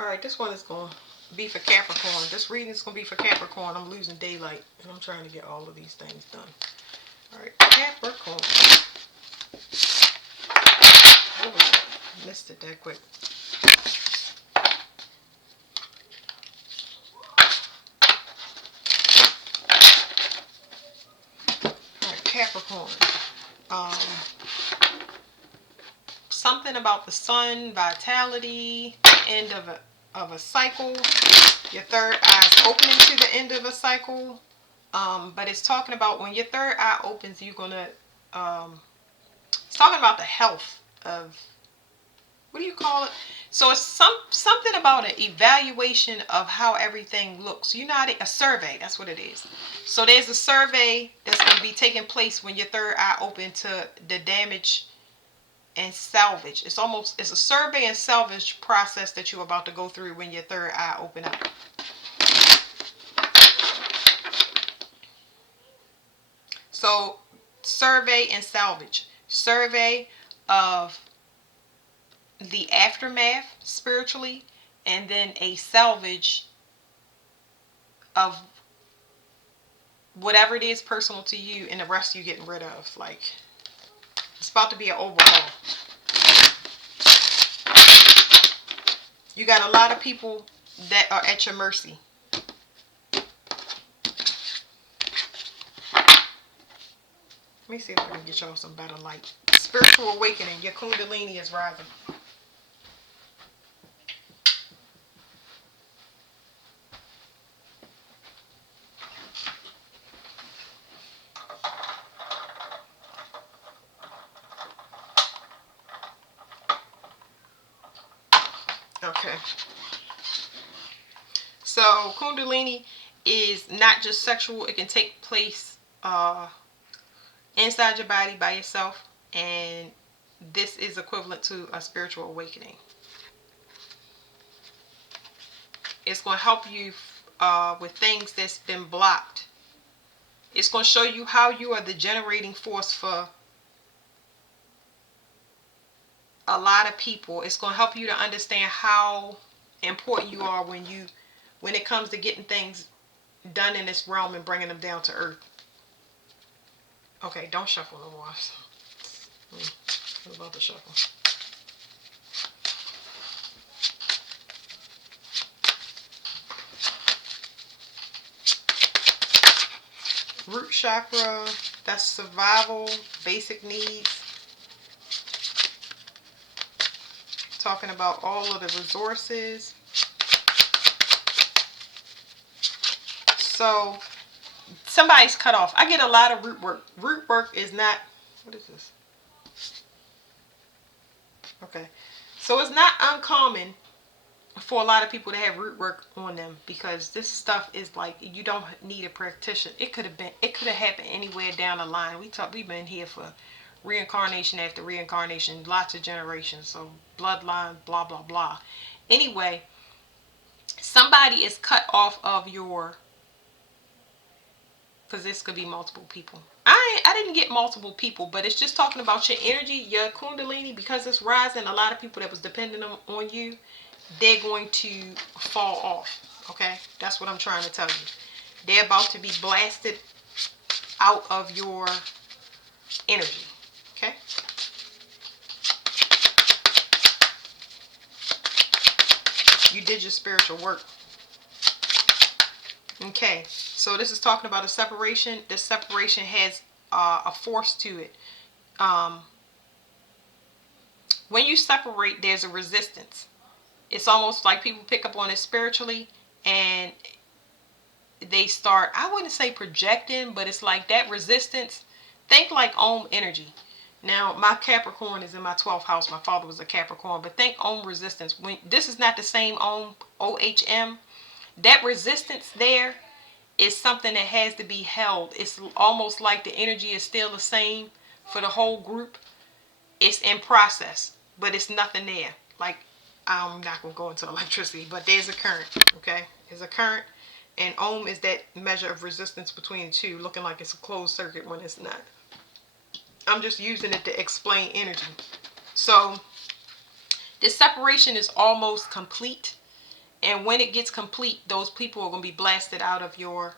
Alright, this one is going to be for Capricorn. This reading is going to be for Capricorn. I'm losing daylight, and I'm trying to get all of these things done. Alright, Capricorn. What was it? Missed it that quick. Alright, Capricorn. Something about the sun, vitality, end of a cycle. Your third eye is opening to the end of a cycle. But it's talking about when your third eye opens, you're gonna. It's talking about the health of. What do you call it? So it's something about an evaluation of how everything looks. You know, a survey. That's what it is. So there's a survey that's going to be taking place when your third eye open to the damage and salvage. It's a survey and salvage process that you're about to go through when your third eye open up. So survey and salvage. Survey of the aftermath spiritually, and then a salvage of whatever it is personal to you, and the rest you getting rid of. Like, it's about to be an overhaul. You got a lot of people that are at your mercy. Let me see if I can get y'all some better light. Spiritual awakening. Your Kundalini is rising. Okay. So Kundalini is not just sexual. It can take place inside your body by yourself, and this is equivalent to a spiritual awakening. It's going to help you with things that's been blocked. It's going to show you how you are the generating force for a lot of people. It's going to help you to understand how important you are when it comes to getting things done in this realm and bringing them down to earth. Okay, don't shuffle no more. What about the shuffle? Root chakra, that's survival, basic needs. Talking about all of the resources. So somebody's cut off. I get a lot of root work. Root work is not, what is this? Okay. So it's not uncommon for a lot of people to have root work on them, because this stuff is like, you don't need a practitioner. It could have happened anywhere down the line. We've been here for reincarnation after reincarnation, lots of generations, so bloodline, blah blah blah. Anyway, somebody is cut off of your, because this could be multiple people. I didn't get multiple people, but it's just talking about your energy, your Kundalini, because it's rising. A lot of people that was dependent on you, they're going to fall off. Okay, that's what I'm trying to tell you. They're about to be blasted out of your energy. Okay. You did your spiritual work. Okay, so this is talking about a separation. This separation has a force to it. When you separate, there's a resistance. It's almost like people pick up on it spiritually, and they start, I wouldn't say projecting, but it's like that resistance. Think like Om energy. Now, my Capricorn is in my 12th house. My father was a Capricorn, but think Om resistance. When this is not the same Om, OHM. That resistance there is something that has to be held. It's almost like the energy is still the same for the whole group. It's in process, but it's nothing there. Like, I'm not going to go into electricity, but there's a current, okay? There's a current, and Ohm is that measure of resistance between the two, looking like it's a closed circuit when it's not. I'm just using it to explain energy. So, this separation is almost complete. And when it gets complete, those people are going to be blasted out of your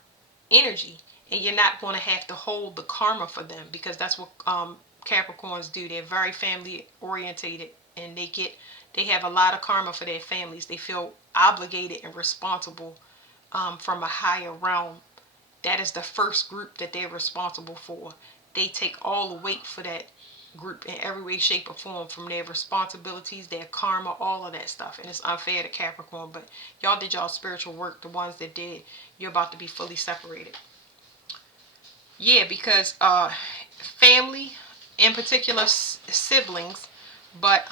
energy. And you're not going to have to hold the karma for them, because that's what Capricorns do. They're very family orientated, and they have a lot of karma for their families. They feel obligated and responsible from a higher realm. That is the first group that they're responsible for. They take all the weight for that group in every way, shape, or form, from their responsibilities, their karma, all of that stuff. And it's unfair to Capricorn, but y'all did y'all spiritual work. The ones that did, you're about to be fully separated. Yeah, because family, in particular siblings, but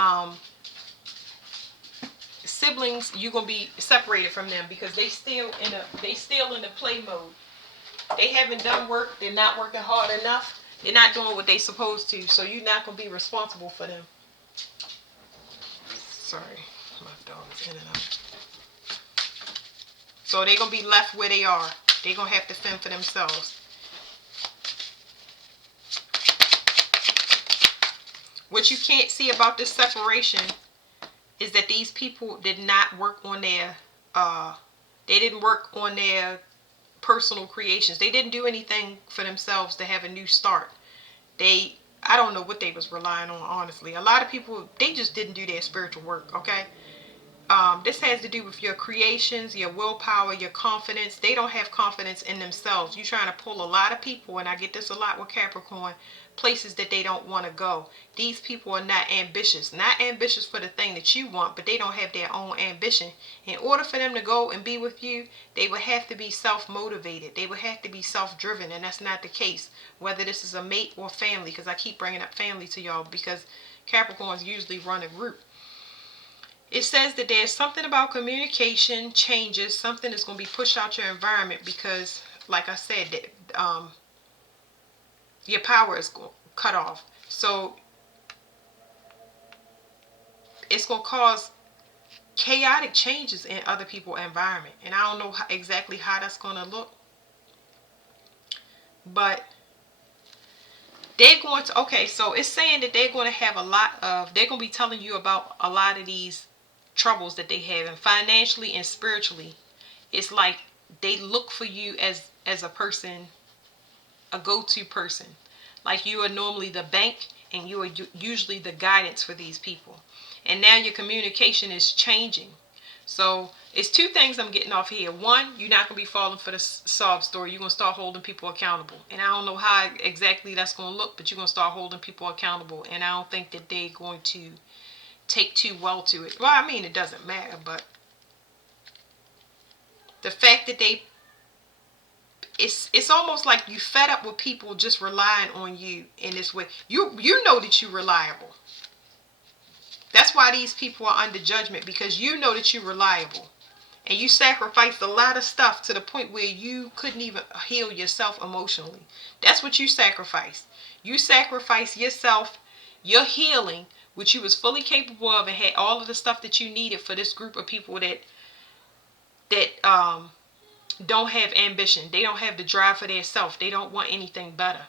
siblings, you're gonna be separated from them because they still in the play mode. They haven't done work. They're not working hard enough. They're not doing what they're supposed to. So you're not gonna be responsible for them. Sorry, my dog is in and out. So they're gonna be left where they are. They're gonna have to fend for themselves. What you can't see about this separation is that these people did not work on their they didn't work on their personal creations. They didn't do anything for themselves to have a new start. I don't know what they was relying on, honestly. A lot of people, they just didn't do their spiritual work, okay? This has to do with your creations, your willpower, your confidence. They don't have confidence in themselves. You're trying to pull a lot of people, and I get this a lot with Capricorn, places that they don't want to go. These people are not ambitious. Not ambitious for the thing that you want, but they don't have their own ambition. In order for them to go and be with you, they would have to be self-motivated. They would have to be self-driven, and that's not the case, whether this is a mate or family, because I keep bringing up family to y'all, because Capricorns usually run a group. It says that there's something about communication changes. Something is going to be pushed out your environment because, like I said, that your power is cut off. So it's going to cause chaotic changes in other people's environment. And I don't know exactly how that's going to look. But they're going to, okay, so it's saying that they're going to have they're going to be telling you about a lot of these troubles that they have, and financially and spiritually. It's like they look for you as a person, a go-to person. Like you are normally the bank, and you are usually the guidance for these people. And now your communication is changing. So it's two things I'm getting off here. One, you're not going to be falling for the sob story. You're going to start holding people accountable. And I don't know how exactly that's going to look, but you're going to start holding people accountable. And I don't think that they're going to take too well to it. Well, I mean, it doesn't matter, but the fact that it's almost like you fed up with people just relying on you in this way. You know that you're reliable. That's why these people are under judgment, because you know that you're reliable. And you sacrificed a lot of stuff to the point where you couldn't even heal yourself emotionally. That's what you sacrificed. You sacrificed yourself, your healing, which you was fully capable of, and had all of the stuff that you needed for this group of people that don't have ambition. They don't have the drive for their self. They don't want anything better.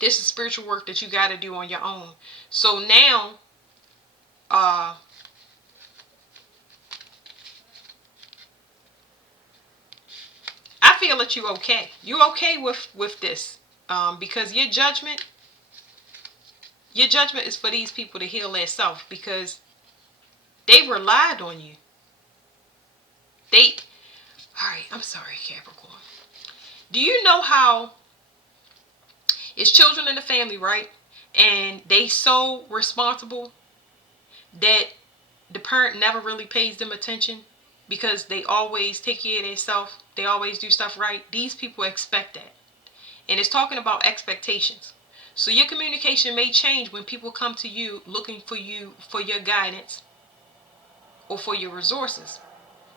This is spiritual work that you got to do on your own. So now, I feel that you're okay. You're okay with this, because your judgment is for these people to heal their self, because they relied on you. Alright, I'm sorry, Capricorn. Do you know how it's children in the family, right? And they so responsible that the parent never really pays them attention because they always take care of themselves. They always do stuff right. These people expect that. And it's talking about expectations. So your communication may change when people come to you looking for you for your guidance or for your resources.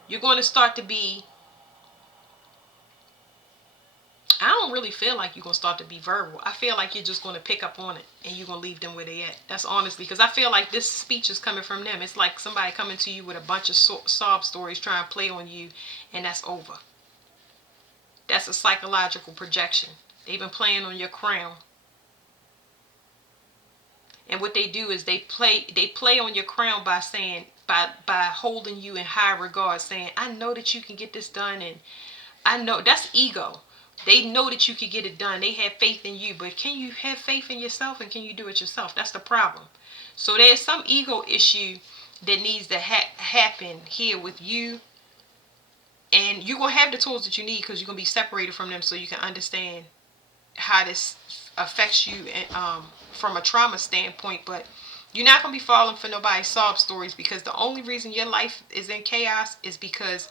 You're going to start to be, I don't really feel like you're going to start to be verbal. I feel like you're just going to pick up on it and you're going to leave them where they at. That's honestly, because I feel like this speech is coming from them. It's like somebody coming to you with a bunch of sob stories trying to play on you, and that's over. That's a psychological projection. They've been playing on your crown. And what they do is they play on your crown by saying, by holding you in high regard, saying, I know that you can get this done, and I know that's ego. They know that you can get it done. They have faith in you, but can you have faith in yourself, and can you do it yourself? That's the problem. So there's some ego issue that needs to happen here with you, and you're gonna have the tools that you need because you're gonna be separated from them, so you can understand how this affects you, and from a trauma standpoint. But you're not gonna be falling for nobody's sob stories, because the only reason your life is in chaos is because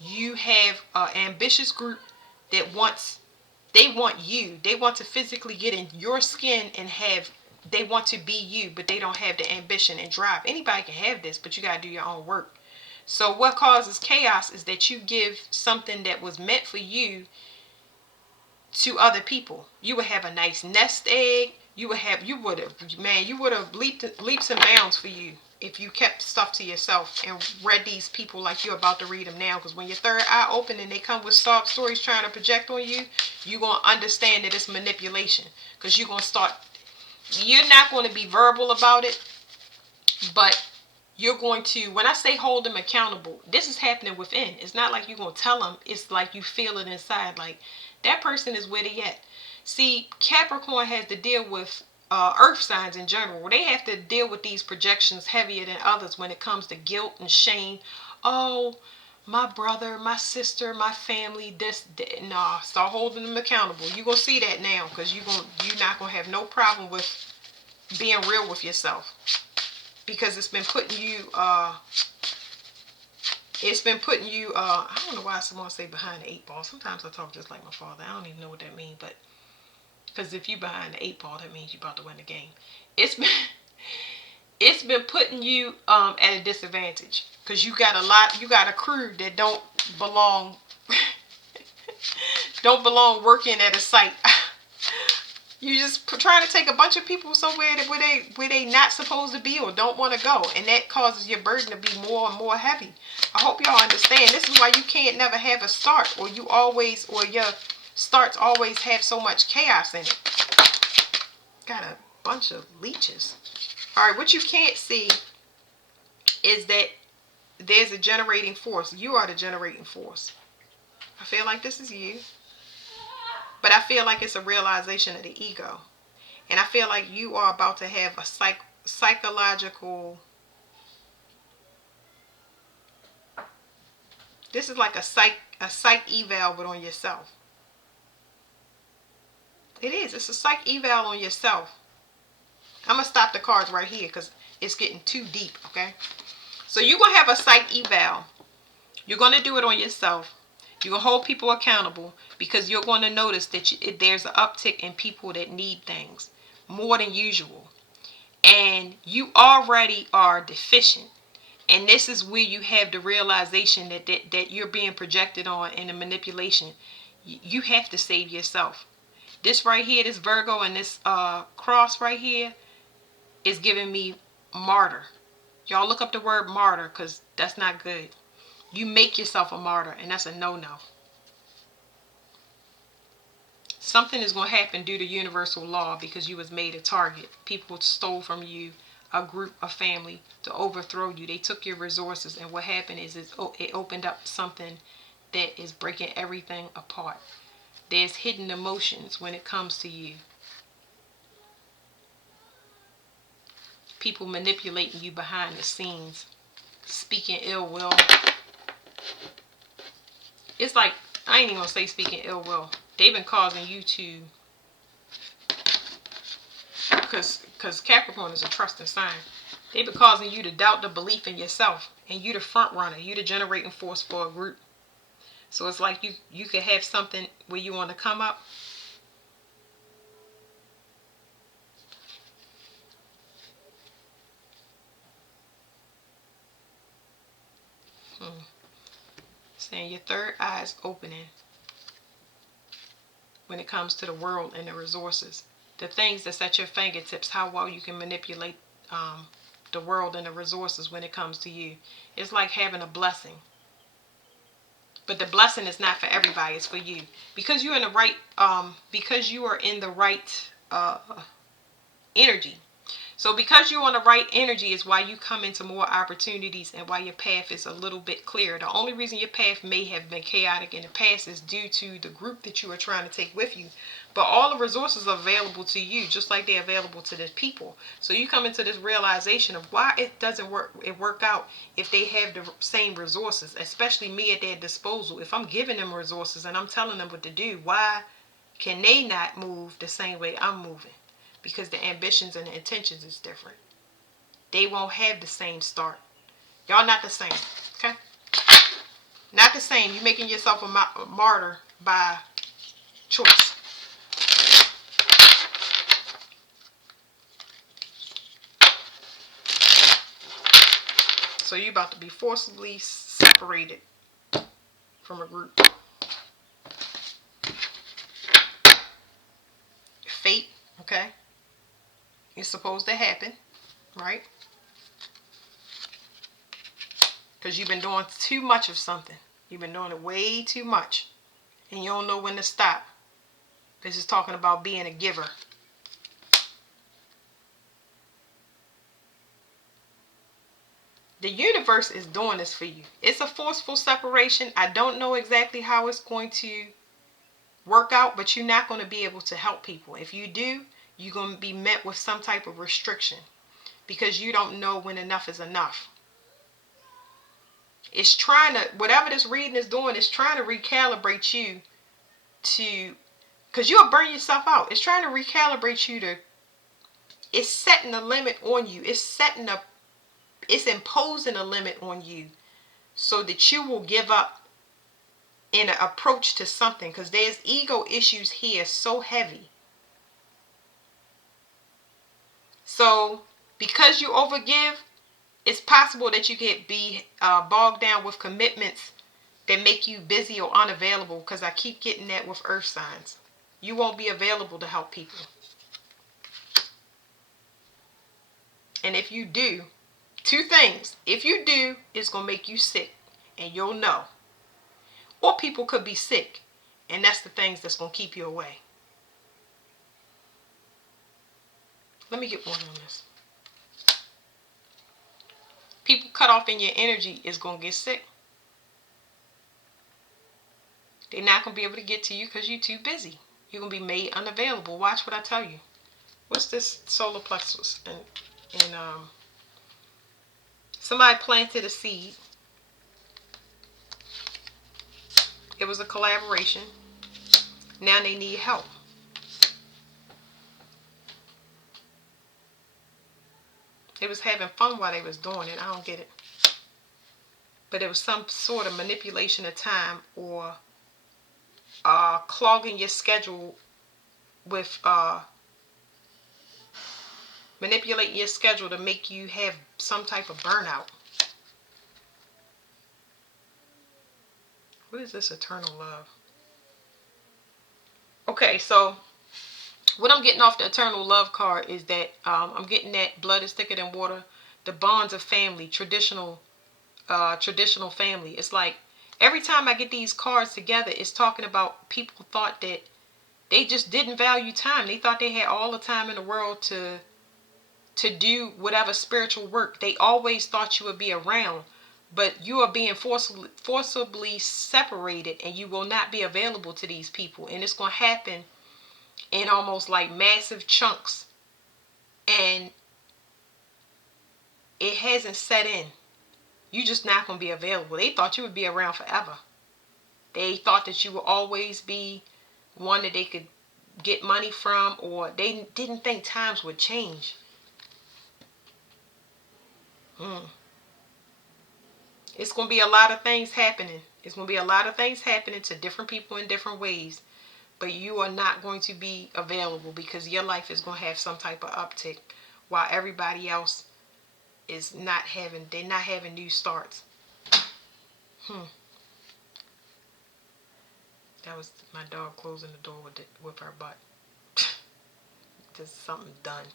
you have an ambitious group that want you. They want to physically get in your skin and they want to be you, but they don't have the ambition and drive. Anybody can have this, but you got to do your own work. So what causes chaos is that you give something that was meant for you to other people. You would have a nice nest egg. You would have leaps and bounds for you if you kept stuff to yourself and read these people like you're about to read them now. Because when your third eye open and they come with sob stories trying to project on you, you're going to understand that it's manipulation. Because you're not going to be verbal about it, but you're going to, when I say hold them accountable, this is happening within. It's not like you're going to tell them. It's like you feel it inside. Like, that person is where they at. See, Capricorn has to deal with earth signs in general. They have to deal with these projections heavier than others when it comes to guilt and shame. Oh, my brother, my sister, my family, nah, start holding them accountable. You're going to see that now, because you're not going to have no problem with being real with yourself. Because it's been putting you, I don't know why someone say behind the eight ball. Sometimes I talk just like my father. I don't even know what that means, but because if you behind the eight ball, that means you're about to win the game. It's been putting you at a disadvantage, because you got a crew that don't belong working at a site. You just trying to take a bunch of people somewhere where they not supposed to be or don't want to go, and that causes your burden to be more and more heavy. I hope y'all understand. This is why you can't never have a start, or your starts always have so much chaos in it. Got a bunch of leeches. All right, what you can't see is that there's a generating force. You are the generating force. I feel like this is you. But I feel like it's a realization of the ego. And I feel like you are about to have a psychological... This is like a psych eval, but on yourself. It is. It's a psych eval on yourself. I'm going to stop the cards right here because it's getting too deep, okay? So you're going to have a psych eval. You're going to do it on yourself. You're going to hold people accountable, because you're going to notice that there's an uptick in people that need things more than usual. And you already are deficient. And this is where you have the realization that you're being projected on, and the manipulation. You have to save yourself. This right here, this Virgo and this cross right here is giving me martyr. Y'all look up the word martyr, because that's not good. You make yourself a martyr, and that's a no-no. Something is going to happen due to universal law, because you was made a target. People stole from you, a group, a family, to overthrow you. They took your resources, and what happened is it opened up something that is breaking everything apart. There's hidden emotions when it comes to you. People manipulating you behind the scenes, speaking ill will. It's like, I ain't even gonna say speaking ill will. They've been causing you to, because Capricorn is a trusting sign. They've been causing you to doubt the belief in yourself, and you the front runner. You the generating force for a group. So it's like you could have something where you want to come up. Saying your third eye is opening when it comes to the world and the resources. The things that's at your fingertips, how well you can manipulate the world and the resources when it comes to you. It's like having a blessing. But the blessing is not for everybody, it's for you. Because you're in the right, because you are in the right energy. So because you're on the right energy is why you come into more opportunities and why your path is a little bit clearer. The only reason your path may have been chaotic in the past is due to the group that you are trying to take with you. But all the resources are available to you, just like they're available to the people. So you come into this realization of why it doesn't work out if they have the same resources, especially me at their disposal. If I'm giving them resources and I'm telling them what to do, why can they not move the same way I'm moving? Because the ambitions and the intentions is different. They won't have the same start. Y'all not the same, okay? Not the same. You're making yourself a martyr by choice. So you're about to be forcibly separated from a group. Fate, okay? It's supposed to happen, right? Because you've been doing too much of something. You've been doing it way too much. And you don't know when to stop. This is talking about being a giver. The universe is doing this for you. It's a forceful separation. I don't know exactly how it's going to work out, but you're not going to be able to help people. If you do, you're going to be met with some type of restriction because you don't know when enough is enough. It's trying to, whatever this reading is doing, it's trying to recalibrate you to, because you'll burn yourself out. It's trying to recalibrate you to, it's setting a limit on you. It's imposing a limit on you so that you will give up in an approach to something, because there's ego issues here so heavy. So because you overgive, it's possible that you could be bogged down with commitments that make you busy or unavailable, because I keep getting that with earth signs. You won't be available to help people. And if you do, two things. If you do, it's going to make you sick and you'll know. Or people could be sick, and that's the things that's going to keep you away. Let me get one on this. People cut off in your energy is going to get sick. They're not going to be able to get to you because you're too busy. You're going to be made unavailable. Watch what I tell you. What's this solar plexus? And somebody planted a seed. It was a collaboration. Now they need help. They was having fun while they was doing it. I don't get it. But it was some sort of manipulation of time, or clogging your schedule with manipulating your schedule to make you have some type of burnout. What is this eternal love? Okay, so what I'm getting off the eternal love card is that I'm getting that blood is thicker than water, the bonds of family, traditional family. It's like every time I get these cards together, it's talking about people thought that they just didn't value time. They thought they had all the time in the world to do whatever spiritual work. They always thought you would be around, but you are being forcibly separated, and you will not be available to these people. And it's going to happen in almost like massive chunks, and it hasn't set in. You just not going to be available. They thought you would be around forever. They thought that you would always be one that they could get money from, or they didn't think times would change. It's going to be a lot of things happening. It's going to be a lot of things happening to different people in different ways. But you are not going to be available because your life is going to have some type of uptick, while everybody else is not having, they're not having new starts. That was my dog closing the door with her butt. Just something done.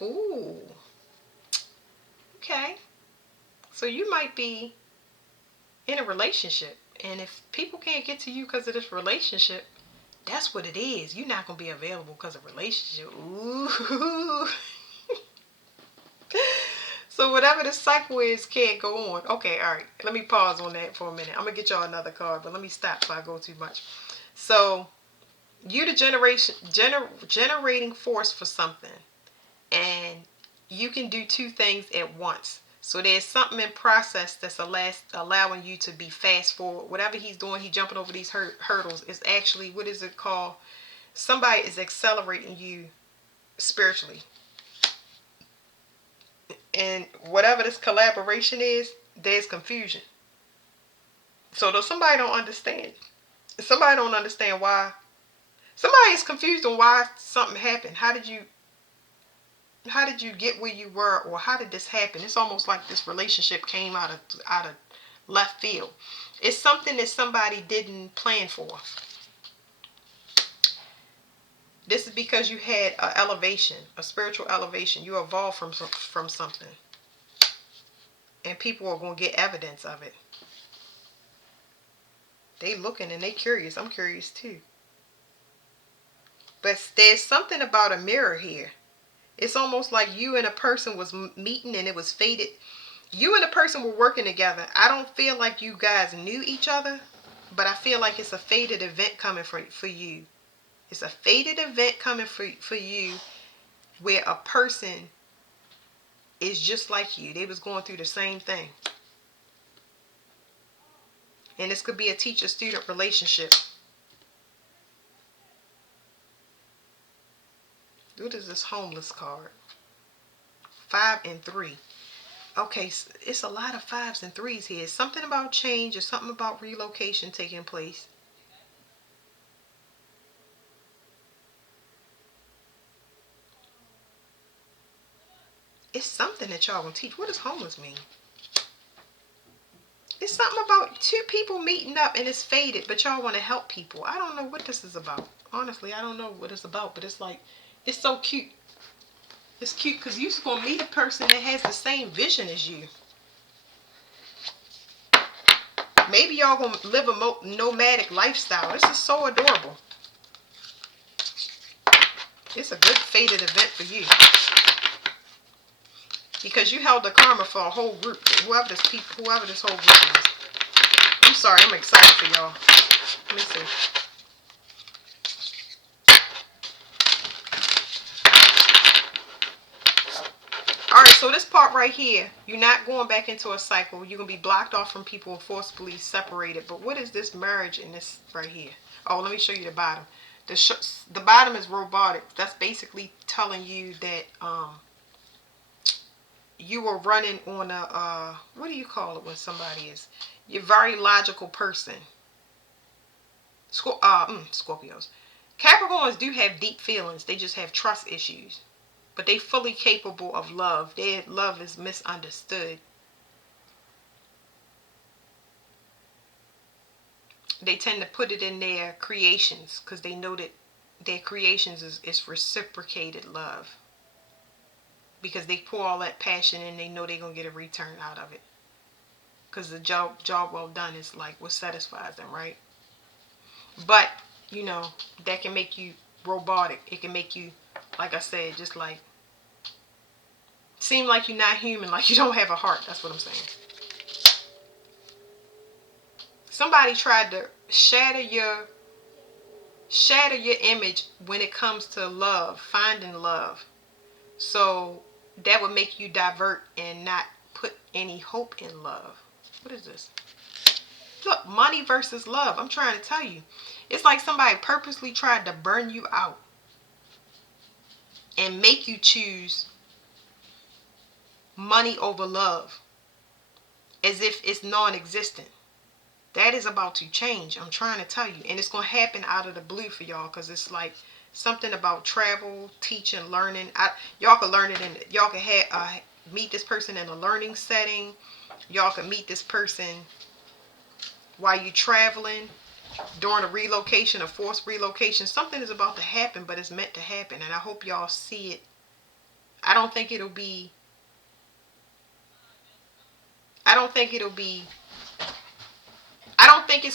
Ooh. Okay. So you might be in a relationship, and if people can't get to you because of this relationship, That's what it is. You're not going to be available because of relationship. Ooh. So whatever the cycle is can't go on. Okay, all right. Let me pause on that for a minute. I'm going to get y'all another card, but let me stop before I go too much. So you the generating force for something. And you can do two things at once. So there's something in process that's allowing you to be fast forward. Whatever he's doing, he's jumping over these hurdles. Is actually, what is it called? Somebody is accelerating you spiritually. And whatever this collaboration is, there's confusion. So though somebody don't understand, why, somebody is confused on why something happened. How did you get where you were, or how did this happen? It's almost like this relationship came out of left field. It's something that somebody didn't plan for. This is because you had an elevation, a spiritual elevation. You evolved from something, and people are going to get evidence of it. They looking and they curious. I'm curious too. But there's something about a mirror here. It's almost like you and a person was meeting and it was fated. You and a person were working together. I don't feel like you guys knew each other, but I feel like it's a fated event coming for you. It's a fated event coming for you, where a person is just like you. They was going through the same thing. And this could be a teacher-student relationship. What is this homeless card? 5 and 3. Okay, it's a lot of 5s and 3s here. Something about change or something about relocation taking place. It's something that y'all gonna teach. What does homeless mean? It's something about two people meeting up and it's faded, but y'all want to help people. I don't know what this is about. Honestly, I don't know what it's about, but it's like, it's so cute. It's cute because you're going to meet a person that has the same vision as you. Maybe y'all going to live a nomadic lifestyle. This is so adorable. It's a good fated event for you. Because you held the karma for a whole group. Whoever this whole group is. I'm sorry, I'm excited for y'all. Let me see. Alright, so this part right here, you're not going back into a cycle. You're going to be blocked off from people and forcibly separated. But what is this marriage in this right here? Oh, let me show you the bottom. The bottom is robotic. That's basically telling you that you were running on a, what do you call it when somebody is, you're a very logical person. Scorpios. Capricorns do have deep feelings. They just have trust issues. But they fully capable of love. Their love is misunderstood. They tend to put it in their creations because they know that their creations is reciprocated love. Because they pour all that passion and they know they're going to get a return out of it. Because the job well done is like what satisfies them, right? But, you know, that can make you robotic. It can make you, like I said, just like, seem like you're not human, like you don't have a heart. That's what I'm saying. Somebody tried to shatter your image when it comes to love, finding love. So that would make you divert and not put any hope in love. What is this? Look, money versus love. I'm trying to tell you. It's like somebody purposely tried to burn you out and make you choose money over love as if it's non-existent. That is about to change. I'm trying to tell you. And it's going to happen out of the blue for y'all because it's like something about travel, teaching, learning. Y'all can learn it y'all can meet this person in a learning setting. Y'all can meet this person while you're traveling, during a relocation, a forced relocation. Something is about to happen, but it's meant to happen. And I hope y'all see it. I don't think it's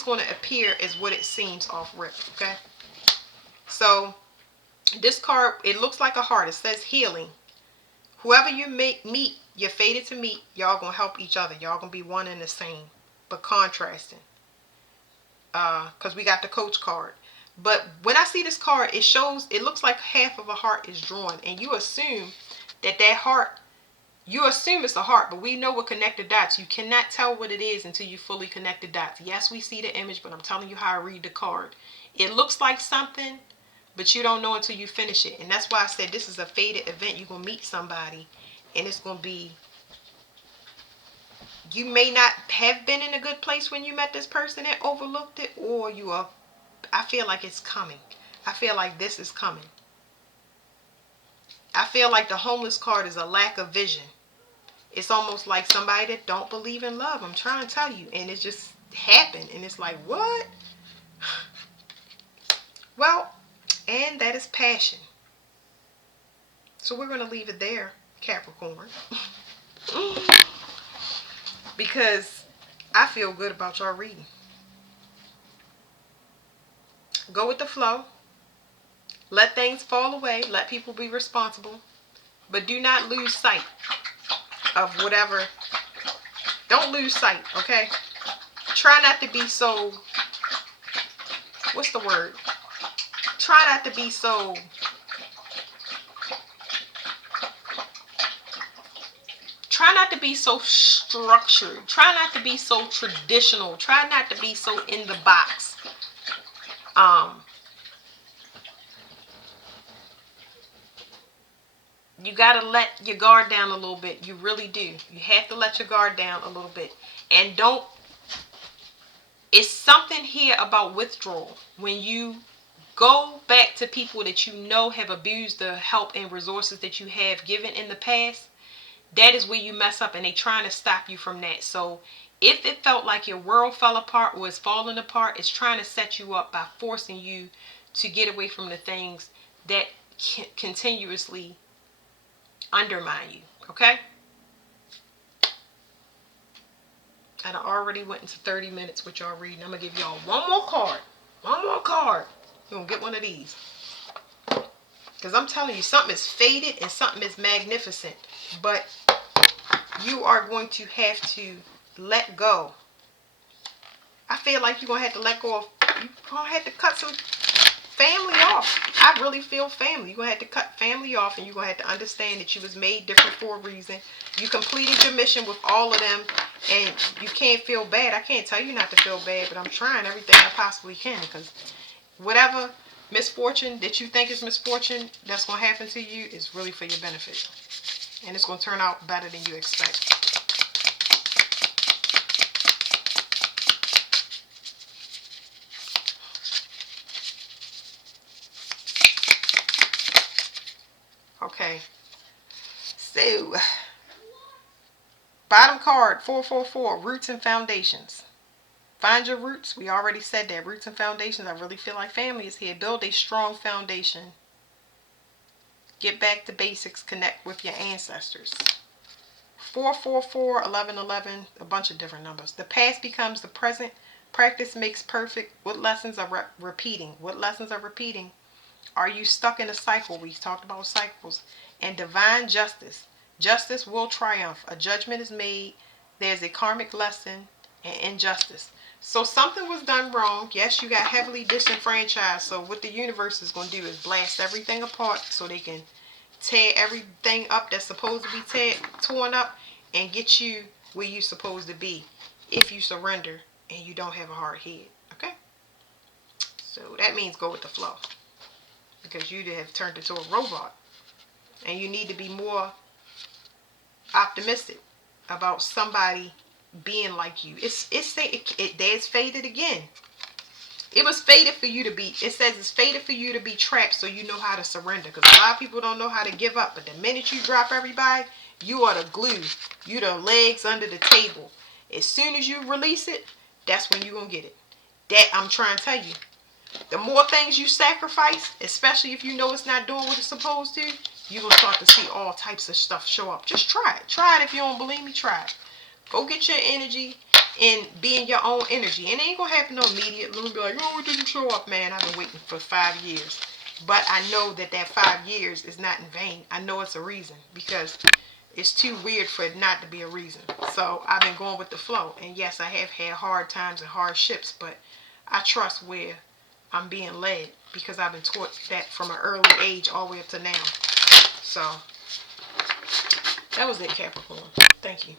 going to appear as what it seems off rip, okay? So this card, it looks like a heart. It says healing. Whoever you meet, you're fated to meet. Y'all gonna help each other. Y'all gonna be one and the same, but contrasting. Because we got the coach card. But when I see this card, it shows, it looks like half of a heart is drawn, and you assume that heart, you assume it's a heart, but we know what connected dots. You cannot tell what it is until you fully connect the dots. Yes, we see the image, but I'm telling you how I read the card. It looks like something, but you don't know until you finish it. And that's why I said this is a fated event. You're going to meet somebody, and it's going to be, you may not have been in a good place when you met this person and overlooked it, or you are, I feel like it's coming. I feel like this is coming. I feel like the homeless card is a lack of vision. It's almost like somebody that don't believe in love. I'm trying to tell you. And it just happened. And it's like, what? Well, and that is passion. So we're going to leave it there, Capricorn. Because I feel good about your reading. Go with the flow. Let things fall away. Let people be responsible. But do not lose sight of whatever. Don't lose sight, okay? Try not to be so, what's the word? Try not to be so, structured. Try not to be so traditional. Try not to be so in the box. You got to let your guard down a little bit. You really do. You have to let your guard down a little bit. And don't, it's something here about withdrawal. When you go back to people that you know have abused the help and resources that you have given in the past, that is where you mess up, and they trying to stop you from that. So if it felt like your world fell apart or it's falling apart, it's trying to set you up by forcing you to get away from the things that continuously undermine you. Okay? And I already went into 30 minutes with y'all reading. I'm going to give y'all one more card. One more card. You're going to get one of these. Because I'm telling you, something is faded and something is magnificent. But you are going to have to let go. I feel like you're going to have to let go of, you're going to have to cut some family off. I really feel family. You're going to have to cut family off, and you're going to have to understand that you was made different for a reason. You completed your mission with all of them, and you can't feel bad. I can't tell you not to feel bad, but I'm trying everything I possibly can, because whatever misfortune that you think is misfortune that's going to happen to you is really for your benefit. And it's going to turn out better than you expect. Okay. So, bottom card, 444, roots and foundations. Find your roots. We already said that. Roots and foundations. I really feel like family is here. Build a strong foundation. Get back to basics. Connect with your ancestors. 444, 1111, a bunch of different numbers. The past becomes the present. Practice makes perfect. What lessons are repeating? What lessons are repeating? Are you stuck in a cycle? We talked about cycles. And divine justice. Justice will triumph. A judgment is made. There's a karmic lesson and injustice. So something was done wrong. Yes, you got heavily disenfranchised. So what the universe is going to do is blast everything apart so they can tear everything up that's supposed to be torn up and get you where you're supposed to be if you surrender and you don't have a hard head. Okay? So that means go with the flow, because you have turned into a robot, and you need to be more optimistic about somebody being like you. It's faded again. It was fated for you to be, it says it's fated for you to be trapped so you know how to surrender. Because a lot of people don't know how to give up. But the minute you drop everybody, you are the glue. You the legs under the table. As soon as you release it, that's when you're going to get it. That I'm trying to tell you. The more things you sacrifice, especially if you know it's not doing what it's supposed to, you're going to start to see all types of stuff show up. Just try it. Try it. If you don't believe me, try it. Go get your energy and be in your own energy. And it ain't going to happen no immediately. You'll be like, oh, it didn't show up, man. I've been waiting for 5 years. But I know that that 5 years is not in vain. I know it's a reason, because it's too weird for it not to be a reason. So I've been going with the flow. And yes, I have had hard times and hardships, but I trust where I'm being led, because I've been taught that from an early age all the way up to now. So that was it, Capricorn. Thank you.